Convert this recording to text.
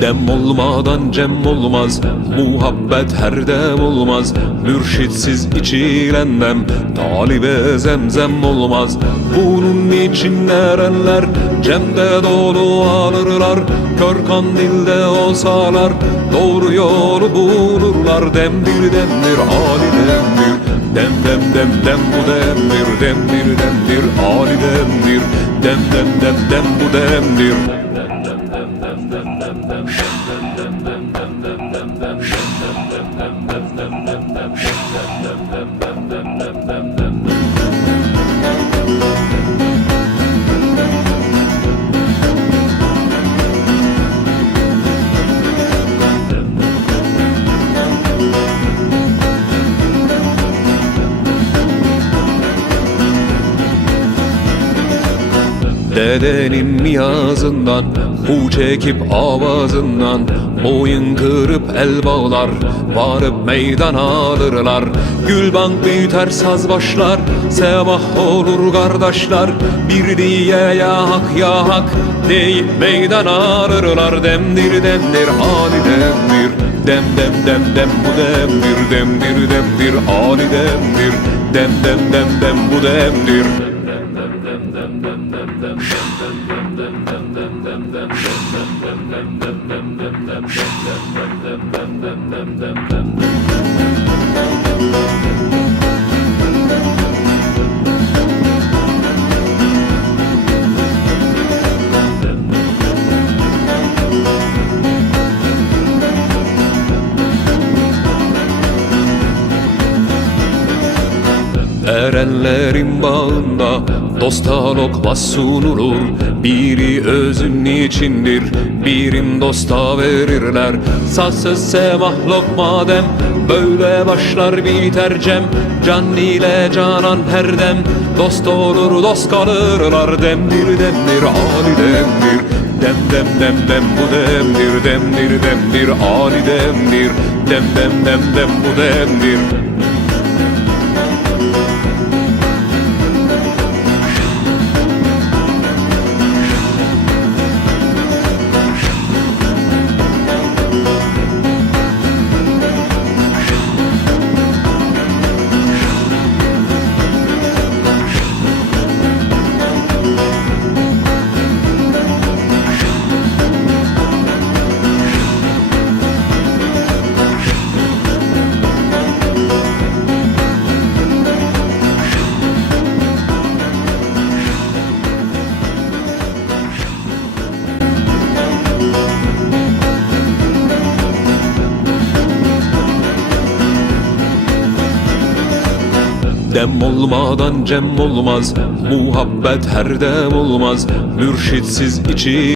Dem olmadan cem olmaz, muhabbet her dem olmaz. Mürşitsiz içilenmem, talibe zemzem olmaz. Bunun için erenler cemde dolu alırlar. Kör kandilde olsalar doğru yolu bulurlar. Demdir demdir ali demdir, dem dem dem dem bu demdir. Demdir demdir ali demdir, dem dem dem dem bu demdir. Dedenin niyazından, hu çekip avazından, boyun kırıp el bağlar, varıp meydan alırlar. Gülbank büyüter saz başlar, sevah olur kardeşler. Bir diye ya hak deyip meydan alırlar. Demdir demdir ali demdir, dem dem dem dem bu demdir. Demdir demdir ali demdir, dem dem dem dem bu demdir. Erenlerin bağında dosta lokma sunulur. Biri özün içindir, birin dosta verirler. Saz söz semah lokma dem, böyle başlar biter cem. Can ile canan her dem, dost olur dost kalırlar. Demdir demdir ali demdir, dem dem dem dem bu demdir. Demdir demdir ali demdir, dem dem dem dem bu demdir. Dem olmadan cem olmaz, muhabbet her dem olmaz. Mürşitsiz içi